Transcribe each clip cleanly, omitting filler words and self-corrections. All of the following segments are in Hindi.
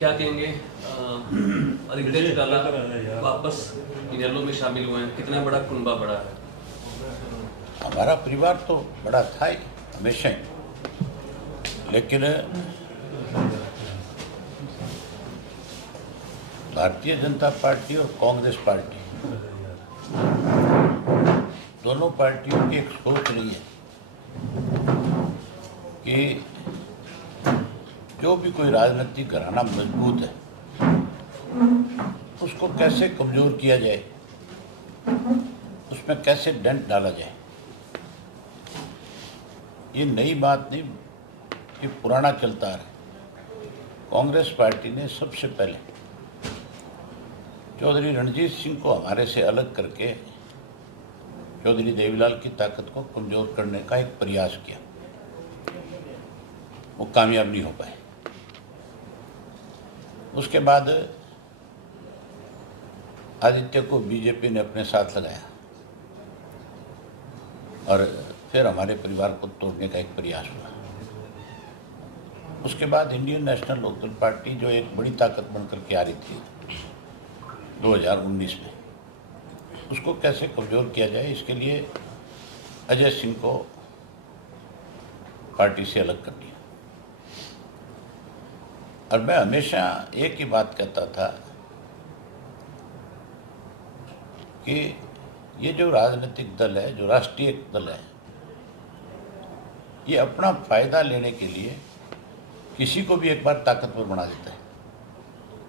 क्या कहेंगे आदित्य चौटाला वापस इनेलो में शामिल हुए हैं, कितना बड़ा कुनबा बड़ा है? हमारा परिवार तो बड़ा था ही हमेशा ही, लेकिन भारतीय जनता पार्टी और कांग्रेस पार्टी दोनों पार्टियों की एक सोच रही है कि जो भी कोई राजनीतिक घराना मजबूत है उसको कैसे कमजोर किया जाए, उसमें कैसे डेंट डाला जाए। ये नई बात नहीं, ये पुराना चलता आ रहा है। कांग्रेस पार्टी ने सबसे पहले चौधरी रणजीत सिंह को हमारे से अलग करके चौधरी देवीलाल की ताकत को कमजोर करने का एक प्रयास किया, वो कामयाब नहीं हो पाए। उसके बाद आदित्य को बीजेपी ने अपने साथ लगाया और फिर हमारे परिवार को तोड़ने का एक प्रयास हुआ। उसके बाद इंडियन नेशनल लोकदल पार्टी जो एक बड़ी ताकत बनकर के आ रही थी 2019 में, उसको कैसे कमजोर किया जाए, इसके लिए अजय सिंह को पार्टी से अलग कर दिया। और मैं हमेशा एक ही बात कहता था कि ये जो राजनीतिक दल है, जो राष्ट्रीय दल है, ये अपना फायदा लेने के लिए किसी को भी एक बार ताकतवर बना देता है,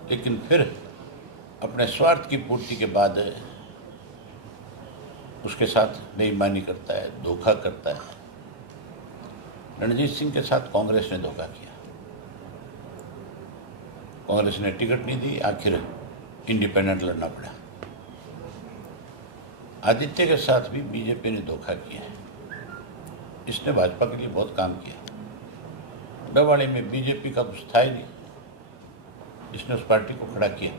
लेकिन फिर अपने स्वार्थ की पूर्ति के बाद उसके साथ बेईमानी करता है, धोखा करता है। रणजीत सिंह के साथ कांग्रेस ने धोखा किया, कांग्रेस ने टिकट नहीं दी, आखिर इंडिपेंडेंट लड़ना पड़ा। आदित्य के साथ भी बीजेपी ने धोखा किया है, इसने भाजपा के लिए बहुत काम किया। डबवाड़ी में बीजेपी का कुछ था ही नहीं, इसने उस पार्टी को खड़ा किया,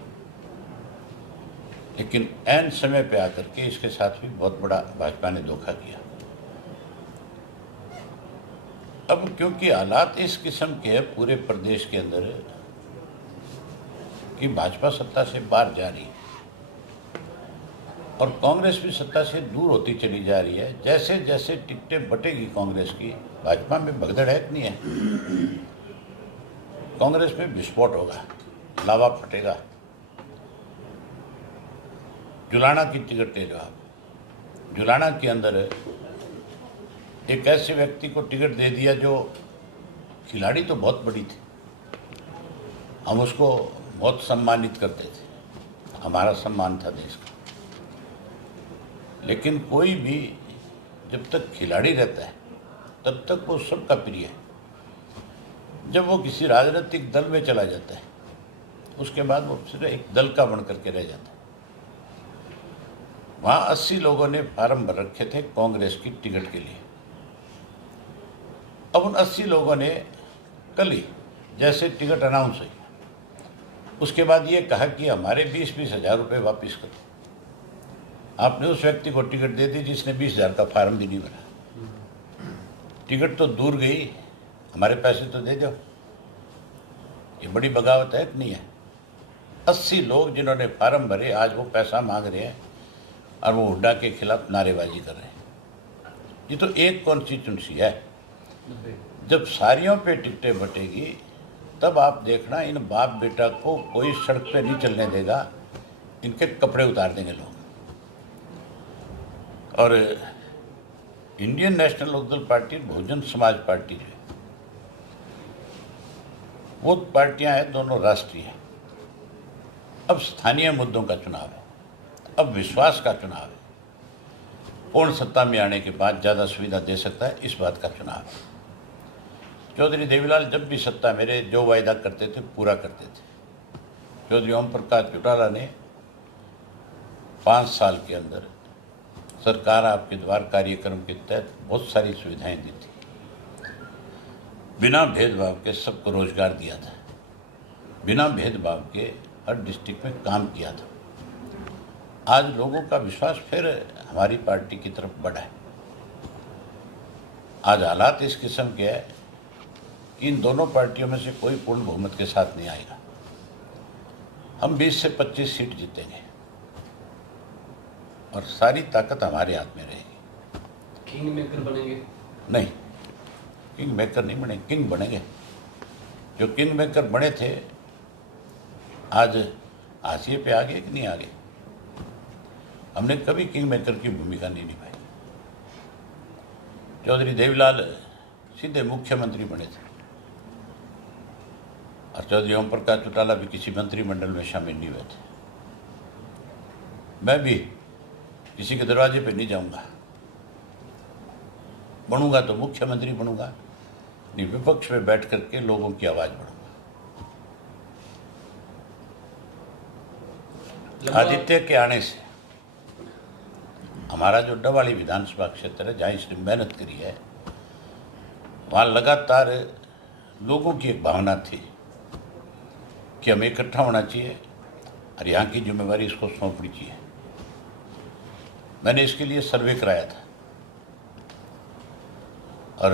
लेकिन ऐन समय पे आकर के इसके साथ भी बहुत बड़ा भाजपा ने धोखा किया। अब क्योंकि हालात इस किस्म के है पूरे प्रदेश के अंदर कि भाजपा सत्ता से बाहर जा रही है और कांग्रेस भी सत्ता से दूर होती चली जा रही है, जैसे जैसे टिकटें बटेगी कांग्रेस की, भाजपा में भगदड़ है कि नहीं है? कांग्रेस में विस्फोट होगा, लावा फटेगा। जुलाना की टिकट ले लो आप, जुलाना के अंदर एक ऐसे व्यक्ति को टिकट दे दिया जो खिलाड़ी तो बहुत बड़ी थी, हम उसको बहुत सम्मानित करते थे, हमारा सम्मान था देश का, लेकिन कोई भी जब तक खिलाड़ी रहता है तब तक वो सबका प्रिय है। जब वो किसी राजनीतिक दल में चला जाता है उसके बाद वो सिर्फ एक दल का बन करके रह जाता है। वहाँ 80 लोगों ने फार्म भर रखे थे कांग्रेस की टिकट के लिए। अब उन 80 लोगों ने कल ही जैसे टिकट अनाउंस हुई, उसके बाद ये कहा कि हमारे 20-20 हज़ार रुपये वापस करो। आपने उस व्यक्ति को टिकट दे दी जिसने 20,000 का फार्म भी नहीं भरा। टिकट तो दूर गई, हमारे पैसे तो दे दो। ये बड़ी बगावत है कि नहीं है? 80 लोग जिन्होंने फार्म भरे आज वो पैसा मांग रहे हैं और वो हुड्डा के खिलाफ नारेबाजी कर रहे हैं। ये तो एक कॉन्स्टिट्यूंसी है। जब सारियों पे टिकटें बटेगी तब आप देखना, इन बाप बेटा को कोई सड़क पे नहीं चलने देगा, इनके कपड़े उतार देंगे लोग। और Indian national Lokdal party, Bahujan Samaj party जो है, वो पार्टियां हैं दोनों राष्ट्रीय हैं। अब स्थानीय मुद्दों का चुनाव है, अब विश्वास का चुनाव है। पूर्ण सत्ता में आने के बाद ज़्यादा सुविधा दे सकता है, इस बात का चुनाव है। चौधरी देवीलाल जब भी सत्ता मेरे जो वायदा करते थे पूरा करते थे। चौधरी ओम प्रकाश चौटाला ने 5 साल के अंदर सरकार आपके द्वार कार्यक्रम के तहत बहुत सारी सुविधाएं दी थी, बिना भेदभाव के सबको रोजगार दिया था, बिना भेदभाव के हर डिस्ट्रिक्ट में काम किया था। आज लोगों का विश्वास फिर हमारी पार्टी की तरफ बढ़ा है। आज हालात इस किस्म के है कि इन दोनों पार्टियों में से कोई पूर्ण बहुमत के साथ नहीं आएगा। हम 20 से 25 सीट जीतेंगे और सारी ताकत हमारे हाथ में रहेगी। किंग मेकर बनेंगे? नहीं, किंग मेकर नहीं बनेंगे, किंग बनेंगे। जो किंग मेकर बने थे आज हाशिए पे आ गए कि नहीं आ गए। हमने कभी किंग मेकर की भूमिका नहीं निभाई। चौधरी देवीलाल सीधे मुख्यमंत्री बने थे और चौधरी ओम प्रकाश चौटाला भी किसी मंत्रिमंडल में शामिल नहीं हुए थे। मैं भी किसी के दरवाजे पे नहीं जाऊंगा, बनूंगा तो मुख्यमंत्री बनूंगा, नहीं विपक्ष में बैठ करके लोगों की आवाज बढ़ूंगा। आदित्य के आने से हमारा जो डवाली विधानसभा क्षेत्र है, जहाँ इसने मेहनत करी है, वहाँ लगातार लोगों की एक भावना थी कि हमें इकट्ठा होना चाहिए और यहाँ की जिम्मेवारी इसको सौंपनी चाहिए। मैंने इसके लिए सर्वे कराया था और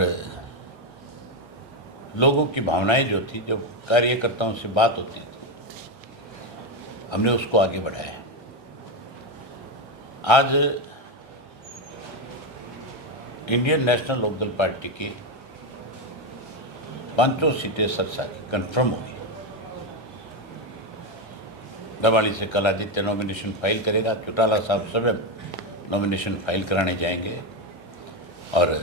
लोगों की भावनाएं जो थी, जब कार्यकर्ताओं से बात होती थी, हमने उसको आगे बढ़ाया। आज इंडियन नेशनल लोकदल पार्टी की 5 सीटें सरसा की कन्फर्म हो गई। डवाली से कल आदित्य नॉमिनेशन फाइल करेगा, चौटाला साहब स्वयं नॉमिनेशन फाइल कराने जाएंगे और